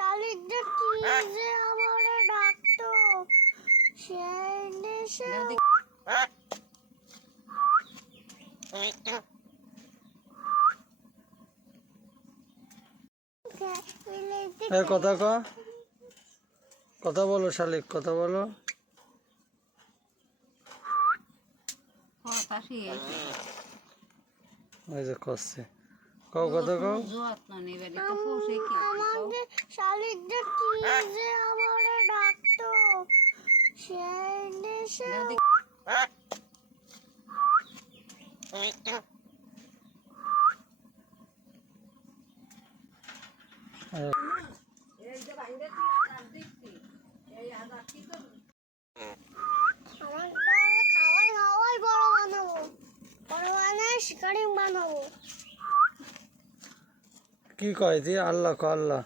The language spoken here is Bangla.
শালিকটা কি যে আমারে ডাকতো সেই নেশে কথা কথা বলো শালিক, কথা বলো। ওই যে করছে, কও কথা কও। আমাদের শালিকটা কি যে আমারে ডাকতো সেই নেশে আমার তাহলে খাওয়াই খাওয়াই বড় বানাবো, বড় বানায় শিকারি বানাবো। কি কয় যে আল্লাহ ক আল্লাহ।